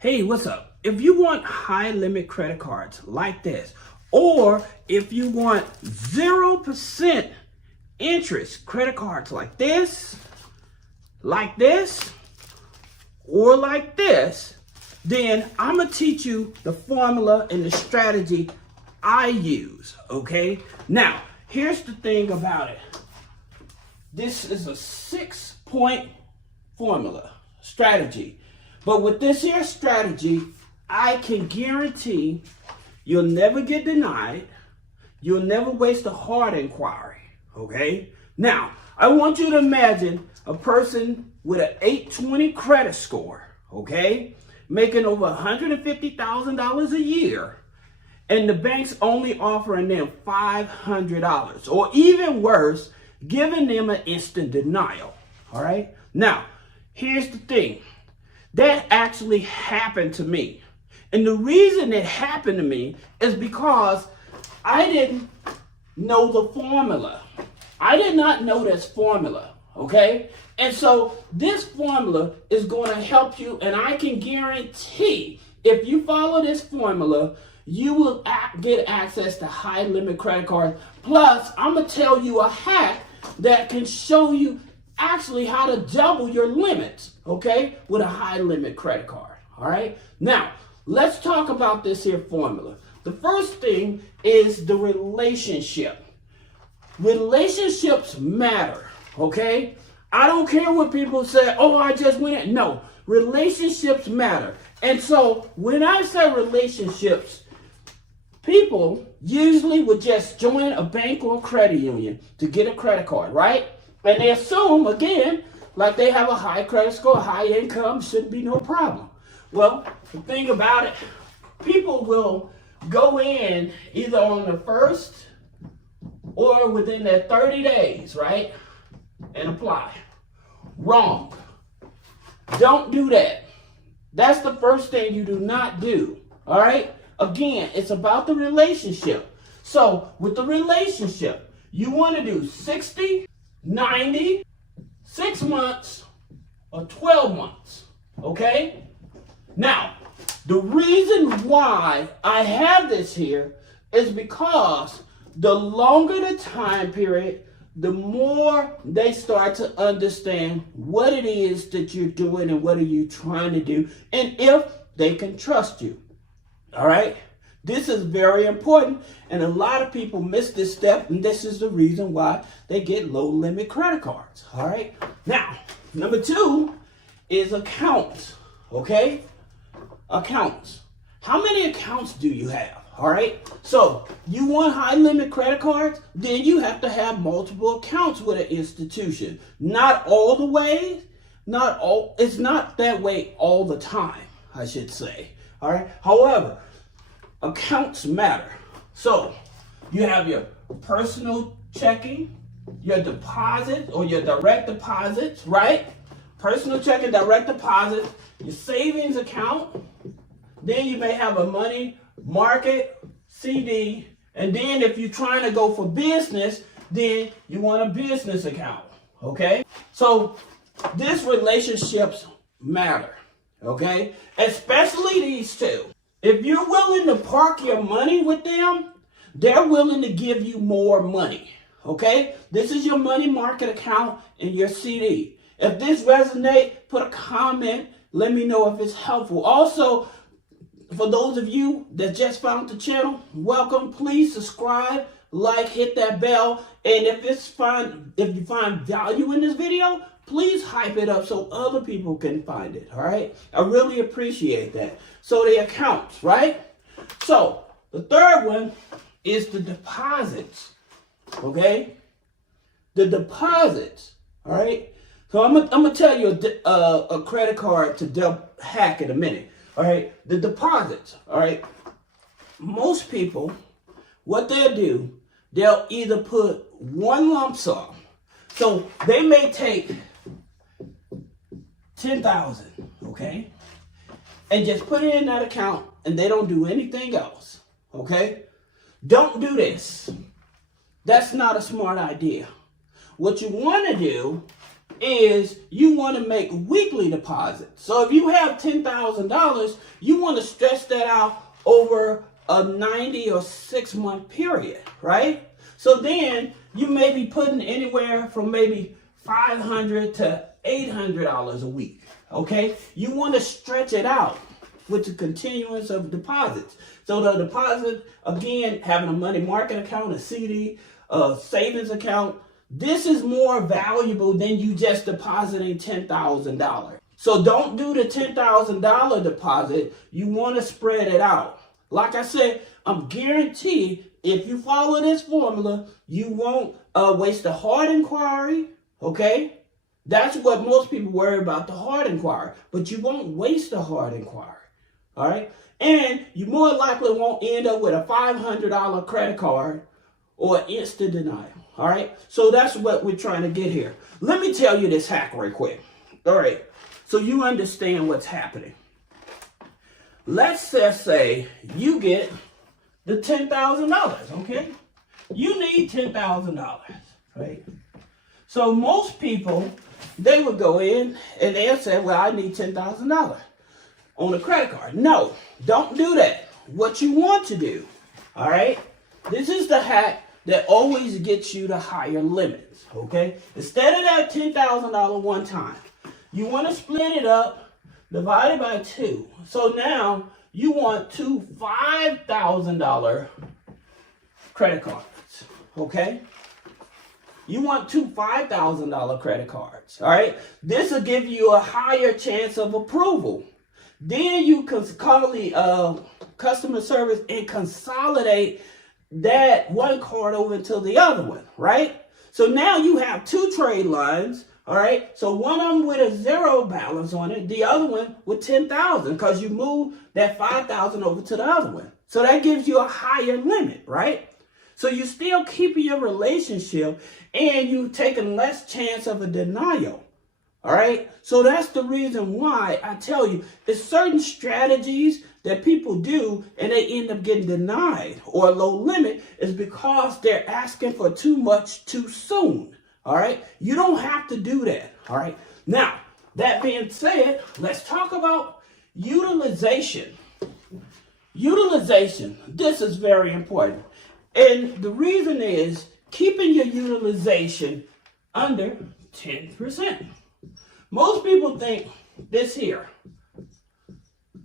Hey, what's up? If you want high limit credit cards like this, or if you want 0% interest credit cards like this, or like this, then I'm gonna teach you the formula and the strategy I use, okay? Now, here's the thing about it. This is a 6-point formula strategy. But with this here strategy, I can guarantee you'll never get denied. You'll never waste a hard inquiry, okay? Now, I want you to imagine a person with an 820 credit score, okay? Making over $150,000 a year, and the bank's only offering them $500, or even worse, giving them an instant denial, all right? Now, here's the thing. That actually happened to me. And the reason it happened to me is because I didn't know the formula. I did not know this formula, okay? And so this formula is going to help you, and I can guarantee if you follow this formula, you will get access to high limit credit cards. Plus, I'm going to tell you a hack that can show you actually how to double your limits, okay, with a high limit credit card, all right? Now, let's talk about this here formula. The first thing is the relationship. Relationships matter, okay? I don't care what people say, oh, I just went in. No, relationships matter. And so when I say relationships, people usually would just join a bank or a credit union to get a credit card, right? And they assume, again, like they have a high credit score, high income, shouldn't be no problem. Well, the thing about it, people will go in either on the first or within that 30 days, right? And apply. Wrong. Don't do that. That's the first thing you do not do, all right? Again, it's about the relationship. So with the relationship, you want to do 60, 90, 6 months, or 12 months, okay? Now, the reason why I have this here is because the longer the time period, the more they start to understand what it is that you're doing and what are you trying to do, and if they can trust you, all right? This is very important, and a lot of people miss this step, and this is the reason why they get low limit credit cards, all right? Now, number 2 is accounts, okay? Accounts. How many accounts do you have, all right? So, you want high limit credit cards? Then you have to have multiple accounts with an institution. Not all the way, it's not that way all the time, I should say, all right? However, accounts matter. So you have your personal checking, your deposit or your direct deposits, right? Personal checking, direct deposit, your savings account. Then you may have a money market, CD. And then if you're trying to go for business, then you want a business account, okay? So these relationships matter, okay? Especially these two. If you're willing to park your money with them, they're willing to give you more money, okay? This is your money market account and your CD. If this resonates, put a comment. Let me know if it's helpful. Also, for those of you that just found the channel, welcome. Please subscribe, like, hit that bell. And if you find value in this video, please hype it up so other people can find it, all right? I really appreciate that. So the accounts, right? So the third one is the deposits, okay? The deposits, all right? So I'm gonna tell you a credit card to hack in a minute, all right? The deposits, all right? Most people, what they'll do, they'll either put one lump sum. So they may take 10,000, okay? And just put it in that account and they don't do anything else, okay? Don't do this. That's not a smart idea. What you want to do is you want to make weekly deposits. So if you have $10,000, you want to stretch that out over a 90 or 6-month period, right? So then you may be putting anywhere from maybe $500 to $800 a week, okay? You want to stretch it out with the continuance of deposits. So the deposit, again, having a money market account, a CD, a savings account, this is more valuable than you just depositing $10,000. So don't do the $10,000 deposit. You want to spread it out. Like I said, I'm guaranteed if you follow this formula, you won't waste a hard inquiry, okay? That's what most people worry about, the hard inquiry. But you won't waste a hard inquiry, all right? And you more likely won't end up with a $500 credit card or instant denial, all right? So that's what we're trying to get here. Let me tell you this hack right quick, all right? So you understand what's happening. Let's just say you get the $10,000, okay? You need $10,000, right? So most people, they would go in and they'll say, well, I need $10,000 on a credit card. No, don't do that. What you want to do, all right? This is the hack that always gets you to higher limits, okay? Instead of that $10,000 one time, you want to split it up, divide it by 2. So now you want two $5,000 credit cards, okay? You want two $5,000 credit cards, all right? This will give you a higher chance of approval. Then you can call the customer service and consolidate that one card over to the other one, right? So now you have 2 trade lines, all right? So one of them with a 0 balance on it, the other one with 10,000 because you move that 5,000 over to the other one. So that gives you a higher limit, right? So you still keeping your relationship and you taking less chance of a denial. All right. So that's the reason why I tell you there's certain strategies that people do and they end up getting denied or low limit is because they're asking for too much too soon. All right. You don't have to do that. All right. Now, that being said, let's talk about utilization. Utilization. This is very important. And the reason is keeping your utilization under 10%. Most people think this here.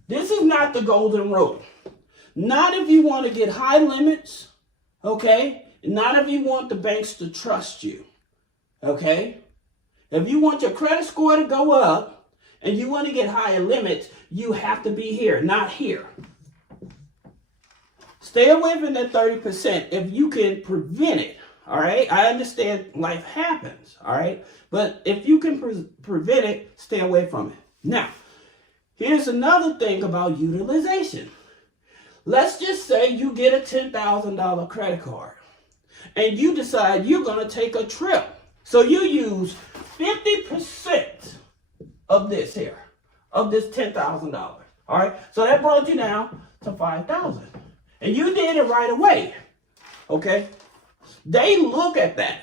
This is not the golden rule. Not if you want to get high limits, okay? Not if you want the banks to trust you, okay? If you want your credit score to go up and you want to get higher limits, you have to be here, not here. Stay away from that 30% if you can prevent it, all right? I understand life happens, all right? But if you can prevent it, stay away from it. Now, here's another thing about utilization. Let's just say you get a $10,000 credit card and you decide you're going to take a trip. So you use 50% of this here, of this $10,000, all right? So that brought you down to $5,000. And you did it right away, okay? They look at that,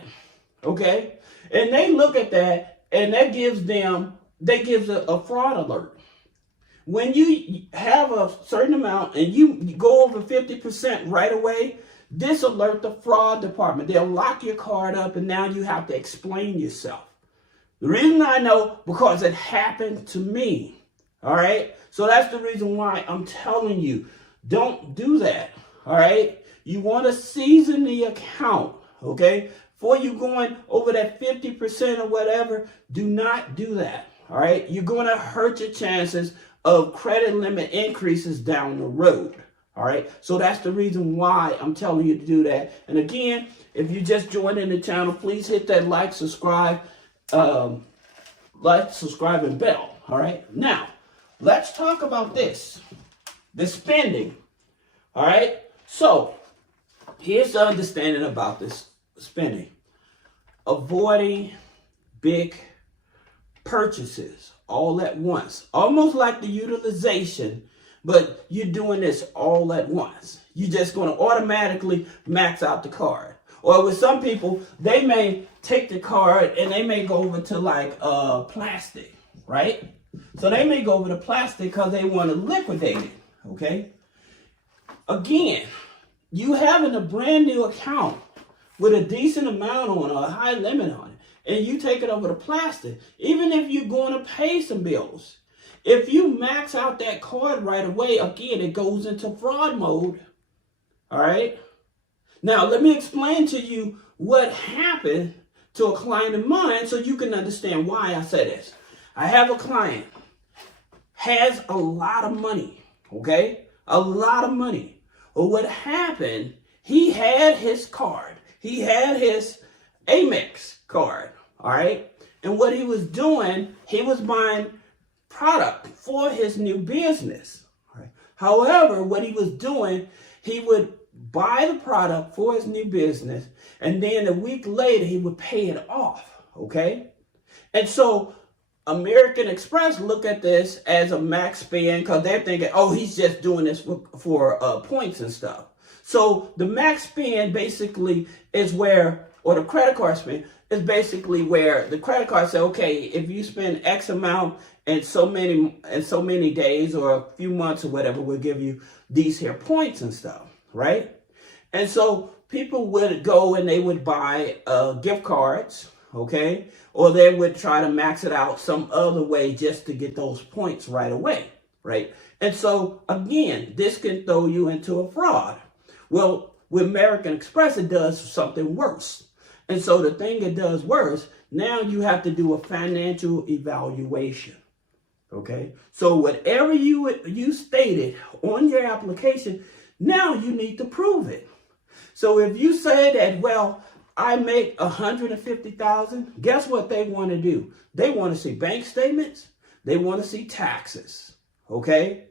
okay? And they look at that, and that gives them, a fraud alert. When you have a certain amount and you go over 50% right away, this alert the fraud department. They'll lock your card up, and now you have to explain yourself. The reason I know, because it happened to me, all right? So that's the reason why I'm telling you, don't do that, all right? You want to season the account, okay? Before you going over that 50% or whatever, do not do that, all right? You're going to hurt your chances of credit limit increases down the road, all right? So that's the reason why I'm telling you to do that. And again, if you just joined in the channel, please hit that like, subscribe, and bell, all right? Now, let's talk about this, the spending, all right? So here's the understanding about this spending. Avoiding big purchases all at once. Almost like the utilization, but you're doing this all at once. You're just going to automatically max out the card. Or with some people, they may take the card and they may go over to like plastic, right? So they may go over to plastic because they want to liquidate it, okay? Again, you having a brand new account with a decent amount on it, a high limit on it, and you take it over to plastic, even if you're going to pay some bills, if you max out that card right away, again, it goes into fraud mode, all right? Now, let me explain to you what happened to a client of mine so you can understand why I say this. I have a client, has a lot of money, okay? A lot of money. But what happened, he had his card. He had his Amex card, all right? And what he was doing, he was buying product for his new business. All right? However, what he was doing, he would buy the product for his new business, and then a week later, he would pay it off, okay? And so American Express look at this as a max spend because they're thinking, oh, he's just doing this for points and stuff. So the max spend basically is where, or the credit card spend is basically where the credit card says, okay, if you spend X amount in so many days or a few months or whatever, we'll give you these here points and stuff, right? And so people would go and they would buy gift cards, okay? Or they would try to max it out some other way just to get those points right away, right? And so, again, this can throw you into a fraud. Well, with American Express, it does something worse. And so the thing it does worse, now you have to do a financial evaluation, okay? So whatever you stated on your application, now you need to prove it. So if you say that, well, I make $150,000, guess what they want to do? They want to see bank statements. They want to see taxes, okay?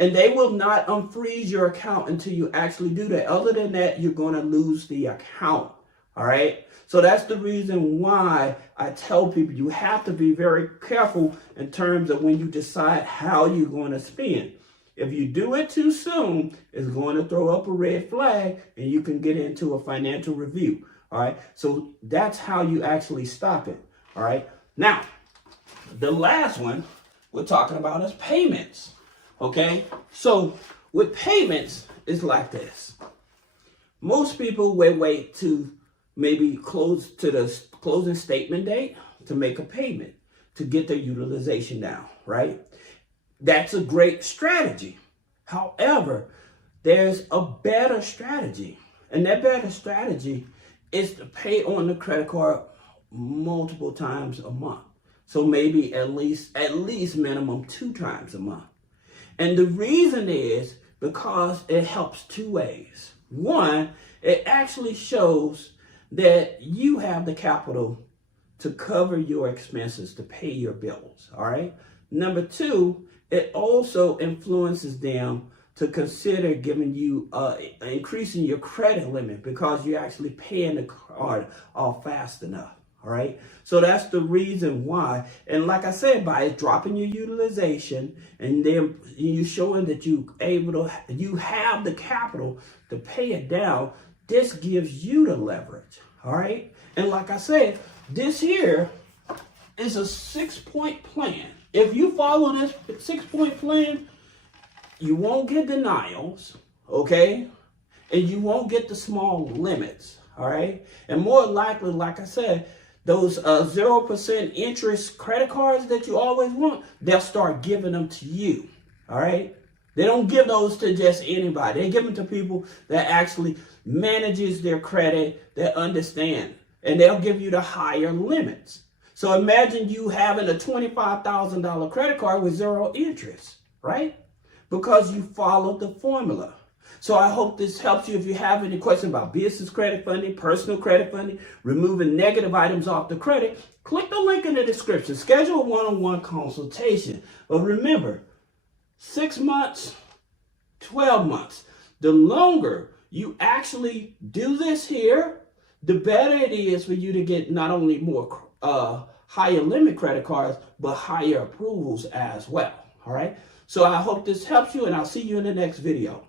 And they will not unfreeze your account until you actually do that. Other than that, you're going to lose the account, all right? So that's the reason why I tell people you have to be very careful in terms of when you decide how you're going to spend. If you do it too soon, it's going to throw up a red flag and you can get into a financial review. All right. So that's how you actually stop it. All right. Now, the last one we're talking about is payments. Okay. So with payments, it's like this. Most people will wait to maybe close to the closing statement date to make a payment to get their utilization down. Right. That's a great strategy. However, there's a better strategy. And that better strategy is to pay on the credit card multiple times a month. So maybe at least minimum 2 times a month. And the reason is because it helps 2 ways. One, it actually shows that you have the capital to cover your expenses, to pay your bills. All right. Number 2, it also influences them to consider giving you, increasing your credit limit because you're actually paying the card off fast enough, all right? So that's the reason why. And like I said, by dropping your utilization and then you showing that you have the capital to pay it down, this gives you the leverage, all right? And like I said, this here is a 6-point plan. If you follow this 6-point plan, you won't get denials, okay? And you won't get the small limits, all right? And more likely, like I said, those 0% interest credit cards that you always want, they'll start giving them to you, all right? They don't give those to just anybody. They give them to people that actually manages their credit, that understand, and they'll give you the higher limits. So imagine you having a $25,000 credit card with 0 interest, right? Because you followed the formula. So I hope this helps you. If you have any questions about business credit funding, personal credit funding, removing negative items off the credit, click the link in the description. Schedule a one-on-one consultation. But remember, 6 months, 12 months. The longer you actually do this here, the better it is for you to get not only more higher limit credit cards, but higher approvals as well. All right. So I hope this helps you, and I'll see you in the next video.